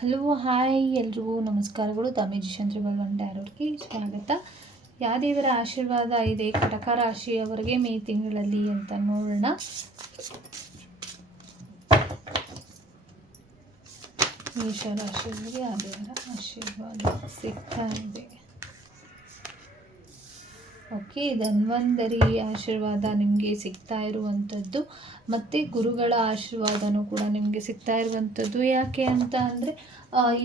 Hello hi ಎಲ್ರಿಗೂ ನಮಸ್ಕಾರಗಳು. ದಾಮೇಜಿಶನ್ ತ್ರಿಬಲ್1 ಸ್ವಾಗತ. ಯಾವ ದೇವರ ಆಶೀರ್ವಾದ ಇದೆ ಕಟಕ ರಾಶಿಯವರಿಗೆ ಮೇ ತಿಂಗಳಲ್ಲಿ ಅಂತ ನೋಡೋಣ. ಮೇಷ ರಾಶಿಯವರಿಗೆ ಯಾವ ದೇವರ ಆಶೀರ್ವಾದ ಸಿಗ್ತಾ ಇದೆ? ಓಕೆ, ಧನ್ವಂತರಿ ಆಶೀರ್ವಾದ ನಿಮಗೆ ಸಿಗ್ತಾ ಇರುವಂಥದ್ದು, ಮತ್ತು ಗುರುಗಳ ಆಶೀರ್ವಾದನೂ ಕೂಡ ನಿಮಗೆ ಸಿಗ್ತಾ ಇರುವಂಥದ್ದು. ಯಾಕೆ ಅಂತ ಅಂದರೆ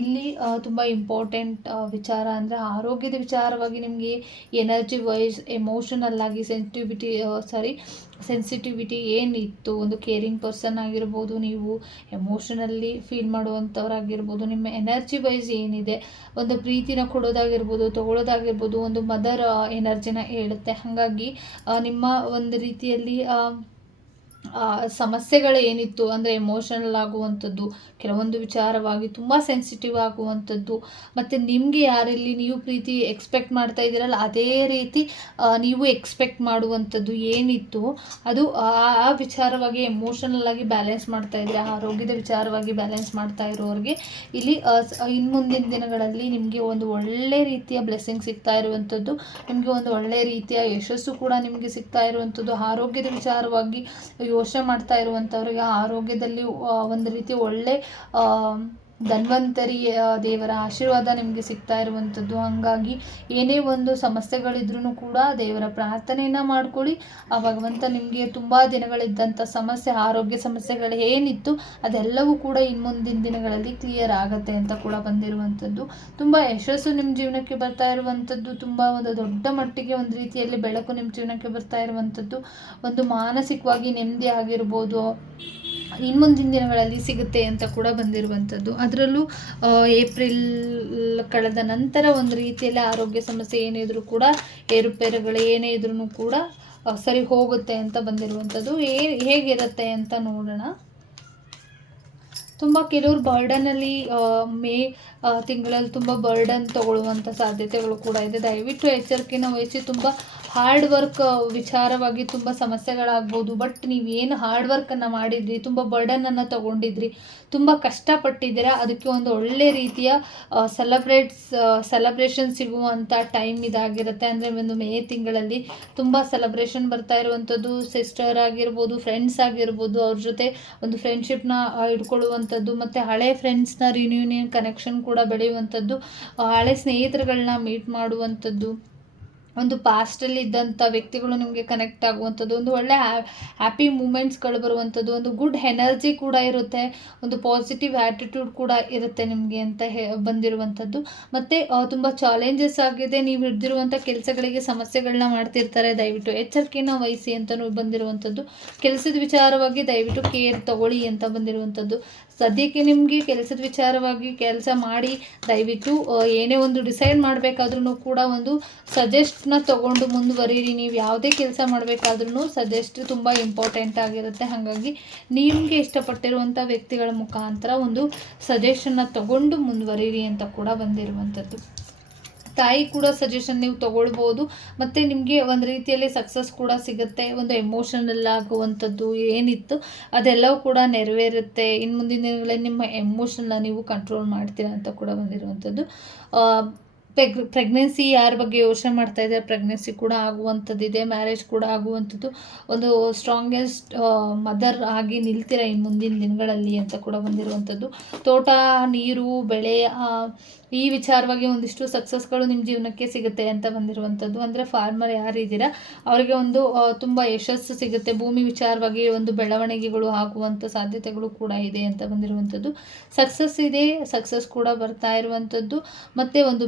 ಇಲ್ಲಿ ತುಂಬ ಇಂಪಾರ್ಟೆಂಟ್ ವಿಚಾರ ಅಂದರೆ ಆರೋಗ್ಯದ ವಿಚಾರವಾಗಿ ನಿಮಗೆ ಎನರ್ಜಿ ವೈಸ್ ಎಮೋಷನಲ್ ಆಗಿ ಸೆನ್ಸಿಟಿವಿಟಿ ಏನಿತ್ತು, ಒಂದು ಕೇರಿಂಗ್ ಪರ್ಸನ್ ಆಗಿರ್ಬೋದು, ನೀವು ಎಮೋಷನಲ್ಲಿ ಫೀಲ್ ಮಾಡುವಂಥವ್ರಾಗಿರ್ಬೋದು, ನಿಮ್ಮ ಎನರ್ಜಿ ವೈಸ್ ಏನಿದೆ, ಒಂದು ಪ್ರೀತಿನ ಕೊಡೋದಾಗಿರ್ಬೋದು, ತಗೊಳ್ಳೋದಾಗಿರ್ಬೋದು, ಒಂದು ಮದರ್ ಎನರ್ಜಿನ ಹೇಳುತ್ತೆ. ಹಾಗಾಗಿ ನಿಮ್ಮ ಒಂದು ರೀತಿಯಲ್ಲಿ ಸಮಸ್ಯೆಗಳು ಏನಿತ್ತು ಅಂದರೆ ಎಮೋಷನಲ್ ಆಗುವಂಥದ್ದು, ಕೆಲವೊಂದು ವಿಚಾರವಾಗಿ ತುಂಬ ಸೆನ್ಸಿಟಿವ್ ಆಗುವಂಥದ್ದು, ಮತ್ತು ನಿಮಗೆ ಯಾರಲ್ಲಿ ನೀವು ಪ್ರೀತಿ ಎಕ್ಸ್ಪೆಕ್ಟ್ ಮಾಡ್ತಾ ಇದ್ದೀರಲ್ಲ ಅದೇ ರೀತಿ ನೀವು ಎಕ್ಸ್ಪೆಕ್ಟ್ ಮಾಡುವಂಥದ್ದು ಏನಿತ್ತು ಅದು ಆ ವಿಚಾರವಾಗಿ ಎಮೋಷನಲ್ ಆಗಿ ಬ್ಯಾಲೆನ್ಸ್ ಮಾಡ್ತಾ ಇದ್ರೆ, ಆರೋಗ್ಯದ ವಿಚಾರವಾಗಿ ಬ್ಯಾಲೆನ್ಸ್ ಮಾಡ್ತಾ ಇರೋರಿಗೆ ಇಲ್ಲಿ ಇನ್ನು ಮುಂದಿನ ದಿನಗಳಲ್ಲಿ ನಿಮಗೆ ಒಂದು ಒಳ್ಳೆ ರೀತಿಯ ಬ್ಲೆಸ್ಸಿಂಗ್ ಸಿಗ್ತಾ ಇರುವಂಥದ್ದು, ನಿಮಗೆ ಒಂದು ಒಳ್ಳೆ ರೀತಿಯ ಯಶಸ್ಸು ಕೂಡ ನಿಮಗೆ ಸಿಗ್ತಾ ಇರುವಂಥದ್ದು. ಆರೋಗ್ಯದ ವಿಚಾರವಾಗಿ ಯೋಚನೆ ಮಾಡ್ತಾ ಇರುವಂಥವ್ರಿಗೆ ಆರೋಗ್ಯದಲ್ಲಿ ಒಂದು ರೀತಿ ಒಳ್ಳೆ ಧನ್ವಂತರಿ ದೇವರ ಆಶೀರ್ವಾದ ನಿಮಗೆ ಸಿಗ್ತಾ ಇರುವಂಥದ್ದು. ಹಾಗಾಗಿ ಏನೇ ಒಂದು ಸಮಸ್ಯೆಗಳಿದ್ರೂ ಕೂಡ ದೇವರ ಪ್ರಾರ್ಥನೆಯನ್ನು ಮಾಡ್ಕೊಳ್ಳಿ. ಆ ಭಗವಂತ ನಿಮಗೆ ತುಂಬ ದಿನಗಳಿದ್ದಂಥ ಸಮಸ್ಯೆ, ಆರೋಗ್ಯ ಸಮಸ್ಯೆಗಳು ಏನಿತ್ತು ಅದೆಲ್ಲವೂ ಕೂಡ ಇನ್ನು ಮುಂದಿನ ದಿನಗಳಲ್ಲಿ ಕ್ಲಿಯರ್ ಆಗುತ್ತೆ ಅಂತ ಕೂಡ ಬಂದಿರುವಂಥದ್ದು. ತುಂಬ ಯಶಸ್ಸು ನಿಮ್ಮ ಜೀವನಕ್ಕೆ ಬರ್ತಾ ಇರುವಂಥದ್ದು, ತುಂಬ ಒಂದು ದೊಡ್ಡ ಮಟ್ಟಿಗೆ ಒಂದು ರೀತಿಯಲ್ಲಿ ಬೆಳಕು ನಿಮ್ಮ ಜೀವನಕ್ಕೆ ಬರ್ತಾ ಇರುವಂಥದ್ದು, ಒಂದು ಮಾನಸಿಕವಾಗಿ ನೆಮ್ಮದಿ ಆಗಿರ್ಬೋದು ಇನ್ನು ಮುಂದಿನ ದಿನಗಳಲ್ಲಿ ಸಿಗುತ್ತೆ ಅಂತ ಕೂಡ ಬಂದಿರುವಂಥದ್ದು. ಅದರಲ್ಲೂ ಏಪ್ರಿಲ್ ಕಳೆದ ನಂತರ ಒಂದು ರೀತಿಯಲ್ಲಿ ಆರೋಗ್ಯ ಸಮಸ್ಯೆ ಏನಿದ್ರು ಕೂಡ ಏರುಪೇರುಗಳು ಏನೇ ಇದ್ರೂ ಕೂಡ ಸರಿ ಹೋಗುತ್ತೆ ಅಂತ ಬಂದಿರುವಂಥದ್ದು. ಹೇಗಿರುತ್ತೆ ಅಂತ ನೋಡೋಣ. ತುಂಬ ಕೆಲವರು ಬರ್ಡನಲ್ಲಿ ಮೇ ತಿಂಗಳಲ್ಲಿ ತುಂಬ ಬರ್ಡನ್ ತಗೊಳ್ಳುವಂಥ ಸಾಧ್ಯತೆಗಳು ಕೂಡ ಇದೆ. ದಯವಿಟ್ಟು ಎಚ್ಚರಿಕೆನ ವಹಿಸಿ. ತುಂಬ ಹಾರ್ಡ್ ವರ್ಕ್ ವಿಚಾರವಾಗಿ ತುಂಬ ಸಮಸ್ಯೆಗಳಾಗ್ಬೋದು. ಬಟ್ ನೀವೇನು ಹಾರ್ಡ್ ವರ್ಕನ್ನು ಮಾಡಿದ್ರಿ, ತುಂಬ ಬರ್ಡನನ್ನು ತಗೊಂಡಿದ್ರಿ, ತುಂಬ ಕಷ್ಟಪಟ್ಟಿದ್ದೀರಾ, ಅದಕ್ಕೆ ಒಂದು ಒಳ್ಳೆ ರೀತಿಯ ಸೆಲೆಬ್ರೇಷನ್ ಸಿಗುವಂಥ ಟೈಮ್ ಇದಾಗಿರುತ್ತೆ. ಅಂದರೆ ಒಂದು ಮೇ ತಿಂಗಳಲ್ಲಿ ತುಂಬ ಸೆಲೆಬ್ರೇಷನ್ ಬರ್ತಾ ಇರುವಂಥದ್ದು. ಸಿಸ್ಟರ್ ಆಗಿರ್ಬೋದು, ಫ್ರೆಂಡ್ಸ್ ಆಗಿರ್ಬೋದು, ಅವ್ರ ಜೊತೆ ಒಂದು ಫ್ರೆಂಡ್ಶಿಪ್ನ ಇಟ್ಕೊಳ್ಳುವಂಥದ್ದು, ಮತ್ತು ಹಳೆ ಫ್ರೆಂಡ್ಸ್ನ ರಿನ್ಯೂನಿಯನ್ ಕನೆಕ್ಷನ್ ಕೂಡ ಬೆಳೆಯುವಂಥದ್ದು, ಹಳೆ ಸ್ನೇಹಿತರುಗಳನ್ನ ಮೀಟ್ ಮಾಡುವಂಥದ್ದು, ಒಂದು ಪಾಸ್ಟಲ್ಲಿ ಇದ್ದಂಥ ವ್ಯಕ್ತಿಗಳು ನಿಮಗೆ ಕನೆಕ್ಟ್ ಆಗುವಂಥದ್ದು, ಒಂದು ಒಳ್ಳೆ ಹ್ಯಾಪಿ ಮೂಮೆಂಟ್ಸ್ಗಳು ಬರುವಂಥದ್ದು, ಒಂದು ಗುಡ್ ಎನರ್ಜಿ ಕೂಡ ಇರುತ್ತೆ, ಒಂದು ಪಾಸಿಟಿವ್ ಆ್ಯಟಿಟ್ಯೂಡ್ ಕೂಡ ಇರುತ್ತೆ ನಿಮಗೆ ಅಂತ ಬಂದಿರುವಂಥದ್ದು. ಮತ್ತು ತುಂಬ ಚಾಲೆಂಜಸ್ ಆಗಿದೆ, ನೀವು ಹಿಡಿದಿರುವಂಥ ಕೆಲಸಗಳಿಗೆ ಸಮಸ್ಯೆಗಳನ್ನ ಮಾಡ್ತಿರ್ತಾರೆ, ದಯವಿಟ್ಟು ಎಚ್ಚರಿಕೆನ ವಹಿಸಿ ಅಂತಲೂ ಬಂದಿರುವಂಥದ್ದು. ಕೆಲಸದ ವಿಚಾರವಾಗಿ ದಯವಿಟ್ಟು ಕೇರ್ ತಗೊಳ್ಳಿ ಅಂತ ಬಂದಿರುವಂಥದ್ದು. ಸದ್ಯಕ್ಕೆ ನಿಮಗೆ ಕೆಲಸದ ವಿಚಾರವಾಗಿ ಕೆಲಸ ಮಾಡಿ ದಯವಿಟ್ಟು ಏನೇ ಒಂದು ಡಿಸೈಡ್ ಮಾಡಬೇಕಾದ್ರೂ ಕೂಡ ಒಂದು ಸಜೆಸ್ಟ್ನ ತೊಗೊಂಡು ಮುಂದುವರಿಯಿರಿ. ನೀವು ಯಾವುದೇ ಕೆಲಸ ಮಾಡಬೇಕಾದ್ರೂ ಸಜೆಸ್ಟ್ ತುಂಬ ಇಂಪಾರ್ಟೆಂಟ್ ಆಗಿರುತ್ತೆ. ಹಾಗಾಗಿ ನಿಮಗೆ ಇಷ್ಟಪಟ್ಟಿರುವಂಥ ವ್ಯಕ್ತಿಗಳ ಮುಖಾಂತರ ಒಂದು ಸಜೆಷನ್ನ ತೊಗೊಂಡು ಮುಂದುವರಿಯಿರಿ ಅಂತ ಕೂಡ ಬಂದಿರುವಂಥದ್ದು. ತಾಯಿ ಕೂಡ ಸಜೆಷನ್ ನೀವು ತೊಗೊಳ್ಬೋದು, ಮತ್ತು ನಿಮಗೆ ಒಂದು ರೀತಿಯಲ್ಲಿ ಸಕ್ಸಸ್ ಕೂಡ ಸಿಗುತ್ತೆ. ಒಂದು ಎಮೋಷನಲ್ ಆಗುವಂಥದ್ದು ಏನಿತ್ತು ಅದೆಲ್ಲವೂ ಕೂಡ ನೆರವೇರುತ್ತೆ. ಇನ್ನು ಮುಂದಿನ ದಿನಗಳಲ್ಲಿ ನಿಮ್ಮ ಎಮೋಷನ್ನ ನೀವು ಕಂಟ್ರೋಲ್ ಮಾಡ್ತೀರಾ ಅಂತ ಕೂಡ ಬಂದಿರುವಂಥದ್ದು. ಪ್ರೆಗ್ನೆನ್ಸಿ ಯಾರ ಬಗ್ಗೆ ಯೋಚನೆ ಮಾಡ್ತಾ ಇದ್ದಾರೆ, ಪ್ರೆಗ್ನೆನ್ಸಿ ಕೂಡ ಆಗುವಂಥದ್ದಿದೆ, ಮ್ಯಾರೇಜ್ ಕೂಡ ಆಗುವಂಥದ್ದು, ಒಂದು ಸ್ಟ್ರಾಂಗೆಸ್ಟ್ ಮದರ್ ಆಗಿ ನಿಲ್ತೀರ ಇನ್ನು ಮುಂದಿನ ದಿನಗಳಲ್ಲಿ ಅಂತ ಕೂಡ ಬಂದಿರುವಂಥದ್ದು. ತೋಟ, ನೀರು, ಬೆಳೆ ಈ ವಿಚಾರವಾಗಿ ಒಂದಿಷ್ಟು ಸಕ್ಸಸ್ಗಳು ನಿಮ್ಮ ಜೀವನಕ್ಕೆ ಸಿಗುತ್ತೆ ಅಂತ ಬಂದಿರುವಂಥದ್ದು. ಅಂದರೆ ಫಾರ್ಮರ್ ಯಾರಿದ್ದೀರಾ ಅವರಿಗೆ ಒಂದು ತುಂಬ ಯಶಸ್ಸು ಸಿಗುತ್ತೆ. ಭೂಮಿ ವಿಚಾರವಾಗಿ ಒಂದು ಬೆಳವಣಿಗೆಗಳು ಆಗುವಂಥ ಸಾಧ್ಯತೆಗಳು ಕೂಡ ಇದೆ ಅಂತ ಬಂದಿರುವಂಥದ್ದು. ಸಕ್ಸಸ್ ಇದೆ, ಸಕ್ಸಸ್ ಕೂಡ ಬರ್ತಾ ಇರುವಂಥದ್ದು, ಮತ್ತು ಒಂದು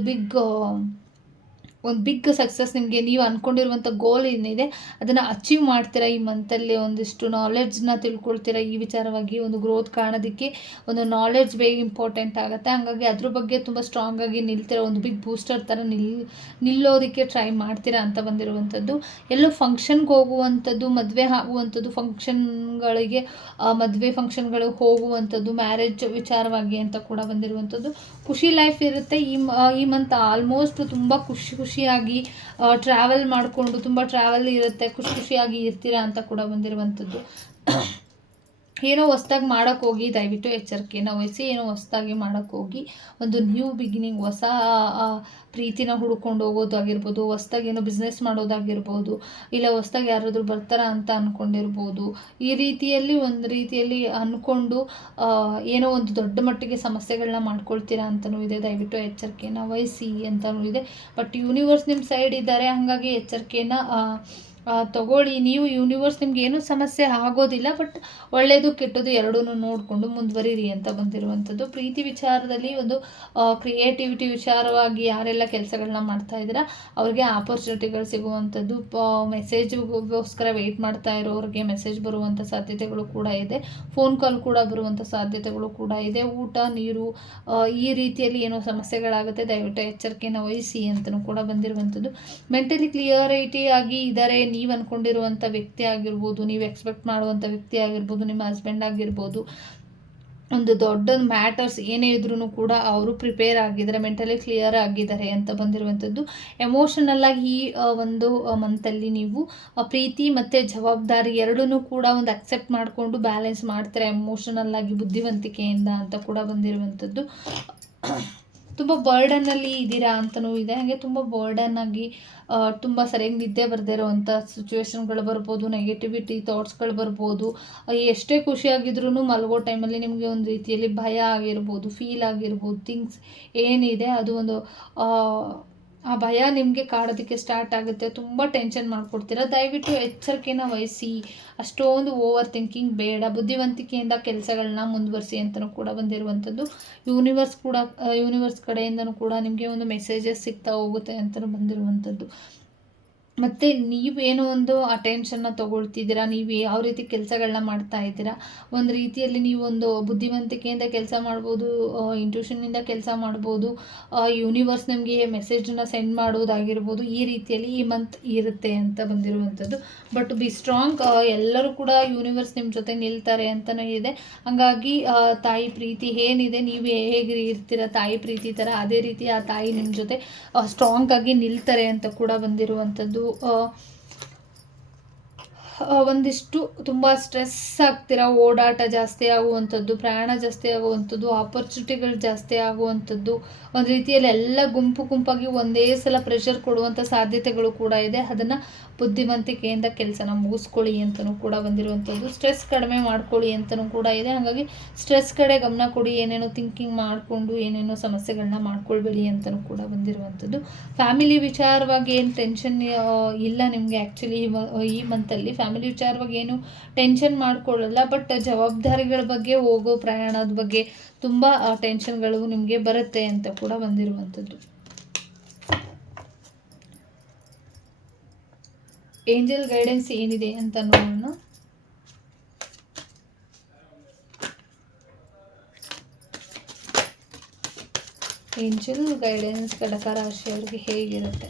ಬಿಗ್ ಸಕ್ಸಸ್ ನಿಮಗೆ ನೀವು ಅಂದ್ಕೊಂಡಿರುವಂಥ ಗೋಲ್ ಏನಿದೆ ಅದನ್ನು ಅಚೀವ್ ಮಾಡ್ತೀರಾ. ಈ ಮಂತಲ್ಲಿ ಒಂದಿಷ್ಟು ನಾಲೆಡ್ಜ್ನ ತಿಳ್ಕೊಳ್ತೀರಾ. ಈ ವಿಚಾರವಾಗಿ ಒಂದು ಗ್ರೋತ್ ಕಾಣೋದಕ್ಕೆ ಒಂದು ನಾಲೆಡ್ಜ್ ಬೇಗ ಇಂಪಾರ್ಟೆಂಟ್ ಆಗುತ್ತೆ. ಹಾಗಾಗಿ ಅದ್ರ ಬಗ್ಗೆ ತುಂಬ ಸ್ಟ್ರಾಂಗಾಗಿ ನಿಲ್ತೀರಾ, ಒಂದು ಬಿಗ್ ಬೂಸ್ಟರ್ ಥರ ನಿಲ್ಲೋದಕ್ಕೆ ಟ್ರೈ ಮಾಡ್ತೀರಾ ಅಂತ ಬಂದಿರುವಂಥದ್ದು. ಎಲ್ಲೋ ಫಂಕ್ಷನ್ಗೆ ಹೋಗುವಂಥದ್ದು, ಮದುವೆ ಆಗುವಂಥದ್ದು, ಫಂಕ್ಷನ್ಗಳಿಗೆ ಮದುವೆ ಫಂಕ್ಷನ್ಗಳಿಗೆ ಹೋಗುವಂಥದ್ದು, ಮ್ಯಾರೇಜ್ ವಿಚಾರವಾಗಿ ಅಂತ ಕೂಡ ಬಂದಿರುವಂಥದ್ದು. ಖುಷಿ ಲೈಫ್ ಇರುತ್ತೆ ಈ ಮಂತ್. ಆಲ್ಮೋಸ್ಟ್ ತುಂಬ ಖುಷಿಯಾಗಿ ಟ್ರಾವೆಲ್ ಮಾಡಿಕೊಂಡು, ತುಂಬ ಟ್ರಾವೆಲ್ ಇರುತ್ತೆ, ಖುಷಿಯಾಗಿ ಇರ್ತೀರಾ ಅಂತ ಕೂಡ ಬಂದಿರುವಂಥದ್ದು. ಏನೋ ಹೊಸ್ದಾಗಿ ಮಾಡೋಕ್ಕೋಗಿ ದಯವಿಟ್ಟು ಎಚ್ಚರಿಕೆಯನ್ನು ವಹಿಸಿ. ಏನೋ ಹೊಸ್ದಾಗಿ ಮಾಡೋಕ್ಕೋಗಿ ಒಂದು ನ್ಯೂ ಬಿಗಿನಿಂಗ್, ಹೊಸ ಪ್ರೀತಿನ ಹುಡ್ಕೊಂಡು ಹೋಗೋದಾಗಿರ್ಬೋದು, ಹೊಸ್ದಾಗಿ ಏನೋ ಬಿಸ್ನೆಸ್ ಮಾಡೋದಾಗಿರ್ಬೋದು, ಇಲ್ಲ ಹೊಸ್ದಾಗಿ ಯಾರಾದರೂ ಬರ್ತಾರ ಅಂತ ಅಂದ್ಕೊಂಡಿರ್ಬೋದು. ಈ ರೀತಿಯಲ್ಲಿ ಒಂದು ರೀತಿಯಲ್ಲಿ ಅಂದ್ಕೊಂಡು ಏನೋ ಒಂದು ದೊಡ್ಡ ಮಟ್ಟಿಗೆ ಸಮಸ್ಯೆಗಳನ್ನ ಮಾಡ್ಕೊಳ್ತೀರಾ ಅಂತಲೂ ಇದೆ. ದಯವಿಟ್ಟು ಎಚ್ಚರಿಕೆಯನ್ನು ವಹಿಸಿ ಅಂತಲೂ ಇದೆ. ಬಟ್ ಯೂನಿವರ್ಸ್ ನಿಮ್ಮ ಸೈಡ್ ಇದ್ದಾರೆ, ಹಾಗಾಗಿ ಎಚ್ಚರಿಕೆಯನ್ನು ತಗೊಳ್ಳಿ. ನೀವು ಯೂನಿವರ್ಸ್ ನಿಮ್ಗೆ ಏನೂ ಸಮಸ್ಯೆ ಆಗೋದಿಲ್ಲ, ಬಟ್ ಒಳ್ಳೆಯದು ಕೆಟ್ಟದ್ದು ಎರಡೂ ನೋಡಿಕೊಂಡು ಮುಂದುವರಿರಿ ಅಂತ ಬಂದಿರುವಂಥದ್ದು. ಪ್ರೀತಿ ವಿಚಾರದಲ್ಲಿ ಒಂದು ಕ್ರಿಯೇಟಿವಿಟಿ ವಿಚಾರವಾಗಿ ಯಾರೆಲ್ಲ ಕೆಲಸಗಳನ್ನ ಮಾಡ್ತಾ ಇದ್ದೀರಾ ಅವ್ರಿಗೆ ಆಪರ್ಚುನಿಟಿಗಳು ಸಿಗುವಂಥದ್ದು. ಮೆಸೇಜ್ಗೋಸ್ಕರ ವೆಯ್ಟ್ ಮಾಡ್ತಾ ಇರೋರಿಗೆ ಮೆಸೇಜ್ ಬರುವಂಥ ಸಾಧ್ಯತೆಗಳು ಕೂಡ ಇದೆ. ಫೋನ್ ಕಾಲ್ ಕೂಡ ಬರುವಂಥ ಸಾಧ್ಯತೆಗಳು ಕೂಡ ಇದೆ. ಊಟ ನೀರು ಈ ರೀತಿಯಲ್ಲಿ ಏನೋ ಸಮಸ್ಯೆಗಳಾಗುತ್ತೆ, ದಯವಿಟ್ಟು ಎಚ್ಚರಿಕೆಯನ್ನು ವಹಿಸಿ ಅಂತಲೂ ಕೂಡ ಬಂದಿರುವಂಥದ್ದು. ಮೆಂಟಲಿ ಕ್ಲಿಯರಿಟಿ ಆಗಿ ಇದ್ದಾರೆ ನೀವು ಅಂದ್ಕೊಂಡಿರುವಂಥ ವ್ಯಕ್ತಿ ಆಗಿರ್ಬೋದು, ನೀವು ಎಕ್ಸ್ಪೆಕ್ಟ್ ಮಾಡುವಂಥ ವ್ಯಕ್ತಿ ಆಗಿರ್ಬೋದು, ನಿಮ್ಮ ಹಸ್ಬೆಂಡ್ ಆಗಿರ್ಬೋದು. ಒಂದು ದೊಡ್ಡ ಮ್ಯಾಟರ್ಸ್ ಏನೇ ಇದ್ರೂ ಕೂಡ ಅವರು ಪ್ರಿಪೇರ್ ಆಗಿದ್ದಾರೆ, ಮೆಂಟಲಿ ಕ್ಲಿಯರ್ ಆಗಿದ್ದಾರೆ ಅಂತ ಬಂದಿರುವಂಥದ್ದು. ಎಮೋಷನಲ್ ಆಗಿ ಈ ಒಂದು ಮಂತಲ್ಲಿ ನೀವು ಪ್ರೀತಿ ಮತ್ತು ಜವಾಬ್ದಾರಿ ಎರಡೂ ಕೂಡ ಒಂದು ಅಕ್ಸೆಪ್ಟ್ ಮಾಡಿಕೊಂಡು ಬ್ಯಾಲೆನ್ಸ್ ಮಾಡ್ತಾರೆ ಎಮೋಷನಲ್ ಆಗಿ ಬುದ್ಧಿವಂತಿಕೆಯಿಂದ ಅಂತ ಕೂಡ ಬಂದಿರುವಂಥದ್ದು. ತುಂಬ ಬರ್ಡನ್ನಲ್ಲಿ ಇದ್ದೀರಾ ಅಂತಲೂ ಇದೆ. ಹಾಗೆ ತುಂಬ ಬರ್ಡನ್ ಆಗಿ ತುಂಬ ಸರಿಯಾಗಿ ನಿದ್ದೆ ಬರದೇ ಇರೋವಂಥ ಸಿಚುವೇಶನ್ಗಳು ಬರ್ಬೋದು, ನೆಗೆಟಿವಿಟಿ ಥಾಟ್ಸ್ಗಳು ಬರ್ಬೋದು. ಎಷ್ಟೇ ಖುಷಿಯಾಗಿದ್ರೂ ಮಲಗೋ ಟೈಮಲ್ಲಿ ನಿಮಗೆ ಒಂದು ರೀತಿಯಲ್ಲಿ ಭಯ ಆಗಿರ್ಬೋದು, ಫೀಲ್ ಆಗಿರ್ಬೋದು. ಥಿಂಗ್ಸ್ ಏನಿದೆ ಅದು ಒಂದು ಆ ಭಯ ನಿಮಗೆ ಕಾಡೋದಕ್ಕೆ ಸ್ಟಾರ್ಟ್ ಆಗುತ್ತೆ. ತುಂಬ ಟೆನ್ಷನ್ ಮಾಡ್ಕೊಡ್ತೀರ. ದಯವಿಟ್ಟು ಎಚ್ಚರಿಕೆನ ವಹಿಸಿ. ಅಷ್ಟೊಂದು ಓವರ್ ಥಿಂಕಿಂಗ್ ಬೇಡ. ಬುದ್ಧಿವಂತಿಕೆಯಿಂದ ಕೆಲಸಗಳನ್ನ ಮುಂದುವರಿಸಿ ಅಂತಲೂ ಕೂಡ ಬಂದಿರುವಂಥದ್ದು. ಯೂನಿವರ್ಸ್ ಕಡೆಯಿಂದನೂ ಕೂಡ ನಿಮಗೆ ಒಂದು ಮೆಸೇಜಸ್ ಸಿಗ್ತಾ ಹೋಗುತ್ತೆ ಅಂತಲೂ ಬಂದಿರುವಂಥದ್ದು. ಮತ್ತು ನೀವೇನೋ ಒಂದು ಅಟೆನ್ಷನ್ನ ತೊಗೊಳ್ತಿದ್ದೀರಾ, ನೀವು ಯಾವ ರೀತಿ ಕೆಲಸಗಳನ್ನ ಮಾಡ್ತಾ ಇದ್ದೀರಾ, ಒಂದು ರೀತಿಯಲ್ಲಿ ನೀವು ಒಂದು ಬುದ್ಧಿವಂತಿಕೆಯಿಂದ ಕೆಲಸ ಮಾಡ್ಬೋದು, ಇಂಟ್ಯೂಷನ್ನಿಂದ ಕೆಲಸ ಮಾಡ್ಬೋದು, ಯೂನಿವರ್ಸ್ ನಿಮಗೆ ಮೆಸೇಜನ್ನ ಸೆಂಡ್ ಮಾಡೋದಾಗಿರ್ಬೋದು. ಈ ರೀತಿಯಲ್ಲಿ ಈ ಮಂತ್ ಇರುತ್ತೆ ಅಂತ ಬಂದಿರುವಂಥದ್ದು. ಬಟ್ ಬಿ ಸ್ಟ್ರಾಂಗ್, ಎಲ್ಲರೂ ಕೂಡ ಯೂನಿವರ್ಸ್ ನಿಮ್ಮ ಜೊತೆ ನಿಲ್ತಾರೆ ಅಂತಲೇ ಇದೆ. ಹಾಗಾಗಿ ತಾಯಿ ಪ್ರೀತಿ ಏನಿದೆ, ನೀವು ಹೇಗೆ ಇರ್ತೀರ ತಾಯಿ ಪ್ರೀತಿ ಥರ, ಅದೇ ರೀತಿ ಆ ತಾಯಿ ನಿಮ್ಮ ಜೊತೆ ಸ್ಟ್ರಾಂಗಾಗಿ ನಿಲ್ತಾರೆ ಅಂತ ಕೂಡ ಬಂದಿರುವಂಥದ್ದು. ಒಂದಿಷ್ಟು ತುಂಬ ಸ್ಟ್ರೆಸ್ ಆಗ್ತೀರಾ, ಓಡಾಟ ಜಾಸ್ತಿ ಆಗುವಂಥದ್ದು, ಪ್ರಯಾಣ ಜಾಸ್ತಿ ಆಗುವಂಥದ್ದು, ಆಪರ್ಚುನಿಟಿಗಳು ಜಾಸ್ತಿ ಆಗುವಂಥದ್ದು. ಒಂದು ರೀತಿಯಲ್ಲಿ ಎಲ್ಲ ಗುಂಪಾಗಿ ಒಂದೇ ಸಲ ಪ್ರೆಷರ್ ಕೊಡುವಂಥ ಸಾಧ್ಯತೆಗಳು ಕೂಡ ಇದೆ. ಅದನ್ನು ಬುದ್ಧಿವಂತಿಕೆಯಿಂದ ಕೆಲಸನ ಮುಗಿಸ್ಕೊಳ್ಳಿ ಅಂತಲೂ ಕೂಡ ಬಂದಿರುವಂಥದ್ದು. ಸ್ಟ್ರೆಸ್ ಕಡಿಮೆ ಮಾಡ್ಕೊಳ್ಳಿ ಅಂತಲೂ ಕೂಡ ಇದೆ. ಹಾಗಾಗಿ ಸ್ಟ್ರೆಸ್ ಕಡೆ ಗಮನ ಕೊಡಿ. ಏನೇನೋ ಥಿಂಕಿಂಗ್ ಮಾಡಿಕೊಂಡು ಏನೇನೋ ಸಮಸ್ಯೆಗಳನ್ನ ಮಾಡ್ಕೊಳ್ಬೇಡಿ ಅಂತಲೂ ಕೂಡ ಬಂದಿರುವಂಥದ್ದು. ಫ್ಯಾಮಿಲಿ ವಿಚಾರವಾಗಿ ಏನು ಟೆನ್ಷನ್ ಇಲ್ಲ ನಿಮಗೆ. ಆ್ಯಕ್ಚುಲಿ ಈ ಮಂತಲ್ಲಿ ಫ್ಯಾಮಿಲಿ ವಿಚಾರವಾಗಿ ಏನು ಟೆನ್ಷನ್ ಮಾಡ್ಕೊಳ್ಳಲ್ಲ. ಬಟ್ ಜವಾಬ್ದಾರಿಗಳ ಬಗ್ಗೆ, ಹೋಗೋ ಪ್ರಯಾಣದ ಬಗ್ಗೆ ತುಂಬ ಟೆನ್ಷನ್ಗಳು ನಿಮಗೆ ಬರುತ್ತೆ ಅಂತ ಕೂಡ ಬಂದಿರುವಂಥದ್ದು. ಏಂಜಲ್ ಗೈಡೆನ್ಸ್ ಏನಿದೆ ಅಂತ ನೋಡೋಣ. ಏಂಜಲ್ ಗೈಡೆನ್ಸ್ ಕಟಕ ರಾಶಿಯವರಿಗೆ ಹೇಗಿರುತ್ತೆ?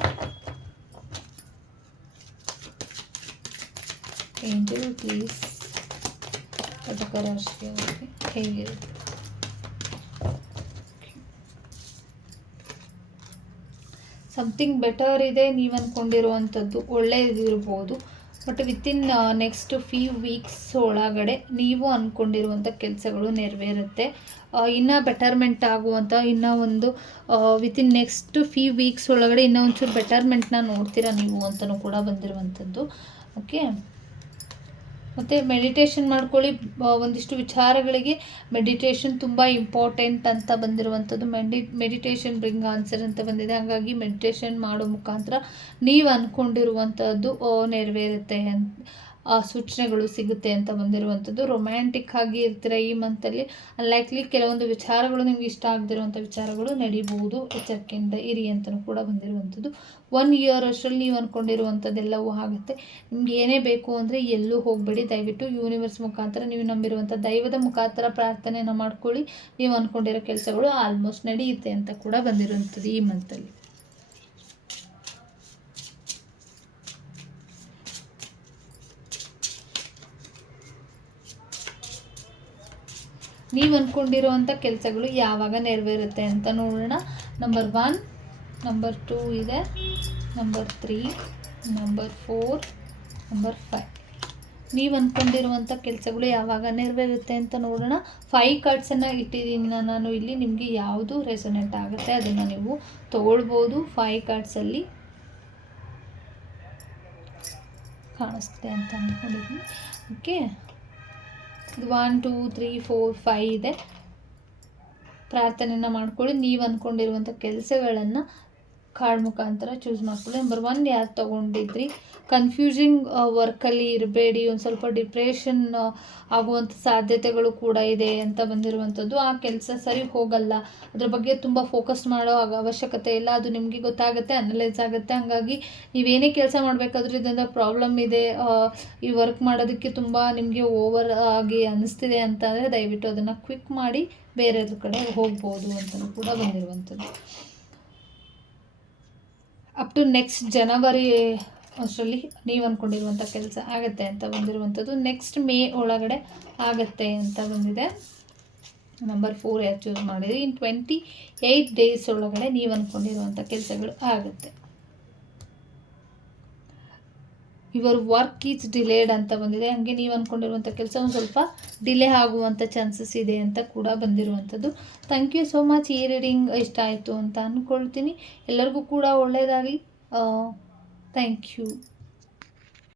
ಏಂಜಲ್ ಪ್ಲೀಸ್ ಕಟಕ ರಾಶಿಯವರಿಗೆ ಹೇಗಿರುತ್ತೆ? ಸಮಥಿಂಗ್ ಬೆಟರ್ ಇದೆ. ನೀವು ಅಂದ್ಕೊಂಡಿರುವಂಥದ್ದು ಒಳ್ಳೆಯದಿರ್ಬೋದು. But within next few weeks ಒಳಗಡೆ ನೀವು ಅಂದ್ಕೊಂಡಿರುವಂಥ ಕೆಲಸಗಳು ನೆರವೇರುತ್ತೆ. ಇನ್ನೂ ಬೆಟರ್ಮೆಂಟ್ ಆಗುವಂಥ ಇನ್ನೂ ಒಂದು ವಿತಿನ್ ನೆಕ್ಸ್ಟ್ ಫ್ಯೂ ವೀಕ್ಸ್ ಒಳಗಡೆ ಇನ್ನೂ ಒಂಚೂರು ಬೆಟರ್ಮೆಂಟ್ನ ನೋಡ್ತೀರಾ ನೀವು ಅಂತಲೂ ಕೂಡ ಬಂದಿರುವಂಥದ್ದು. ಓಕೆ, ಮತ್ತು ಮೆಡಿಟೇಷನ್ ಮಾಡ್ಕೊಳ್ಳಿ. ಒಂದಿಷ್ಟು ವಿಚಾರಗಳಿಗೆ ಮೆಡಿಟೇಷನ್ ತುಂಬ ಇಂಪಾರ್ಟೆಂಟ್ ಅಂತ ಬಂದಿರುವಂಥದ್ದು. ಮೆಡಿಟೇಷನ್ ಬ್ರಿಂಗ್ ಆನ್ಸರ್ ಅಂತ ಬಂದಿದೆ. ಹಾಗಾಗಿ ಮೆಡಿಟೇಷನ್ ಮಾಡೋ ಮುಖಾಂತರ ನೀವು ಅಂದ್ಕೊಂಡಿರುವಂಥದ್ದು ನೆರವೇರುತ್ತೆ ಸೂಚನೆಗಳು ಸಿಗುತ್ತೆ ಅಂತ ಬಂದಿರುವಂಥದ್ದು. ರೊಮ್ಯಾಂಟಿಕ್ ಆಗಿ ಇರ್ತೀರ ಈ ಮಂತಲ್ಲಿ. ಅನ್ಲೈಕ್ಲಿ ಕೆಲವೊಂದು ವಿಚಾರಗಳು ನಿಮ್ಗೆ ಇಷ್ಟ ಆಗದಿರುವಂಥ ವಿಚಾರಗಳು ನಡೀಬಹುದು. ಎಚ್ಚರಿಕೆಯಿಂದ ಇರಿ ಅಂತಲೂ ಕೂಡ ಬಂದಿರುವಂಥದ್ದು. 1 ಇಯರ್ ಅಷ್ಟರಲ್ಲಿ ನೀವು ಅಂದ್ಕೊಂಡಿರುವಂಥದ್ದೆಲ್ಲವೂ ಆಗುತ್ತೆ. ನಿಮ್ಗೆ ಏನೇ ಬೇಕು ಅಂದರೆ ಎಲ್ಲೂ ಹೋಗಬೇಡಿ. ದಯವಿಟ್ಟು ಯೂನಿವರ್ಸ್ ಮುಖಾಂತರ, ನೀವು ನಂಬಿರುವಂಥ ದೈವದ ಮುಖಾಂತರ ಪ್ರಾರ್ಥನೆಯನ್ನು ಮಾಡ್ಕೊಳ್ಳಿ. ನೀವು ಅಂದ್ಕೊಂಡಿರೋ ಕೆಲಸಗಳು ಆಲ್ಮೋಸ್ಟ್ ನಡೆಯುತ್ತೆ ಅಂತ ಕೂಡ ಬಂದಿರುವಂಥದ್ದು ಈ ಮಂತಲ್ಲಿ. ನೀವು ಅಂದ್ಕೊಂಡಿರುವಂಥ ಕೆಲಸಗಳು ಯಾವಾಗ ನೆರವೇರುತ್ತೆ ಅಂತ ನೋಡೋಣ. ನಂಬರ್ 1, ನಂಬರ್ 2 ಇದೆ, ನಂಬರ್ 3, ನಂಬರ್ 4, ನಂಬರ್ 5. ನೀವು ಅಂದ್ಕೊಂಡಿರುವಂಥ ಕೆಲಸಗಳು ಯಾವಾಗ ನೆರವೇರುತ್ತೆ ಅಂತ ನೋಡೋಣ. 5 ಕಾರ್ಡ್ಸನ್ನು ಇಟ್ಟಿದ್ದೀನಿ ನಾನು ಇಲ್ಲಿ. ನಿಮಗೆ ಯಾವುದು ರೆಸೊನೇಟ್ ಆಗುತ್ತೆ ಅದನ್ನು ನೀವು ತೊಗೊಳ್ಬೋದು. 5 ಕಾರ್ಡ್ಸಲ್ಲಿ ಕಾಣಿಸ್ತಿದೆ ಅಂತ ಅಂದ್ಕೊಂಡಿದ್ದೀನಿ. ಓಕೆ, ಇದು 1 2 3 4 5 ಇದೆ. ಪ್ರಾರ್ಥನೆಯನ್ನು ಮಾಡ್ಕೊಳ್ಳಿ. ನೀವು ಅಂದ್ಕೊಂಡಿರುವಂಥ ಕೆಲಸಗಳನ್ನು ಕಾರ್ಡ್ ಮುಖಾಂತರ ಚೂಸ್ ಮಾಡ್ಕೊಳ್ಳಿ. ನಂಬರ್ 1 ಯಾರು ತೊಗೊಂಡಿದ್ರಿ, ಕನ್ಫ್ಯೂಸಿಂಗ್ ವರ್ಕಲ್ಲಿ ಇರಬೇಡಿ. ಒಂದು ಸ್ವಲ್ಪ ಡಿಪ್ರೆಷನ್ ಆಗುವಂಥ ಸಾಧ್ಯತೆಗಳು ಕೂಡ ಇದೆ ಅಂತ ಬಂದಿರುವಂಥದ್ದು. ಆ ಕೆಲಸ ಸರಿ ಹೋಗಲ್ಲ, ಅದ್ರ ಬಗ್ಗೆ ತುಂಬ ಫೋಕಸ್ ಮಾಡೋ ಅವಶ್ಯಕತೆ ಇಲ್ಲ. ಅದು ನಿಮಗೆ ಗೊತ್ತಾಗುತ್ತೆ, ಅನಲೈಸ್ ಆಗುತ್ತೆ. ಹಾಗಾಗಿ ನೀವೇನೇ ಕೆಲಸ ಮಾಡಬೇಕಾದ್ರೂ ಇದರಿಂದ ಪ್ರಾಬ್ಲಮ್ ಇದೆ, ಈ ವರ್ಕ್ ಮಾಡೋದಕ್ಕೆ ತುಂಬ ನಿಮಗೆ ಓವರ್ ಆಗಿ ಅನ್ನಿಸ್ತಿದೆ ಅಂತಂದರೆ ದಯವಿಟ್ಟು ಅದನ್ನು ಕ್ವಿಕ್ ಮಾಡಿ ಬೇರೆದ್ರ ಕಡೆ ಹೋಗ್ಬೋದು ಅಂತಲೂ ಕೂಡ ಬಂದಿರುವಂಥದ್ದು. ಅಪ್ ಟು ನೆಕ್ಸ್ಟ್ ಜನವರಿ ಅಷ್ಟರಲ್ಲಿ ನೀವು ಅಂದ್ಕೊಂಡಿರುವಂಥ ಕೆಲಸ ಆಗುತ್ತೆ ಅಂತ ಬಂದಿರುವಂಥದ್ದು. ನೆಕ್ಸ್ಟ್ ಮೇ ಒಳಗಡೆ ಆಗುತ್ತೆ ಅಂತ ಬಂದಿದೆ. ನಂಬರ್ 4 ಯಾರು ಚೂಸ್ ಮಾಡಿದ್ರಿ, ಇನ್ 28 ಡೇಸ್ ಒಳಗಡೆ ನೀವು ಅಂದ್ಕೊಂಡಿರುವಂಥ ಕೆಲಸಗಳು ಆಗುತ್ತೆ. ಯುವರ್ ವರ್ಕ್ ಈಸ್ ಡಿಲೇಡ್ ಅಂತ ಬಂದಿದೆ. ಹಾಗೆ ನೀವು ಅಂದ್ಕೊಂಡಿರುವಂಥ ಕೆಲಸ ಒಂದು ಸ್ವಲ್ಪ ಡಿಲೇ ಆಗುವಂಥ ಚಾನ್ಸಸ್ ಇದೆ ಅಂತ ಕೂಡ ಬಂದಿರುವಂಥದ್ದು. Thank you so much. ಈ ರೀಡಿಂಗ್ ಇಷ್ಟ ಆಯಿತು ಅಂತ ಅಂದ್ಕೊಳ್ತೀನಿ. ಎಲ್ಲರಿಗೂ ಕೂಡ ಒಳ್ಳೆಯದಾಗಲಿ. Thank you.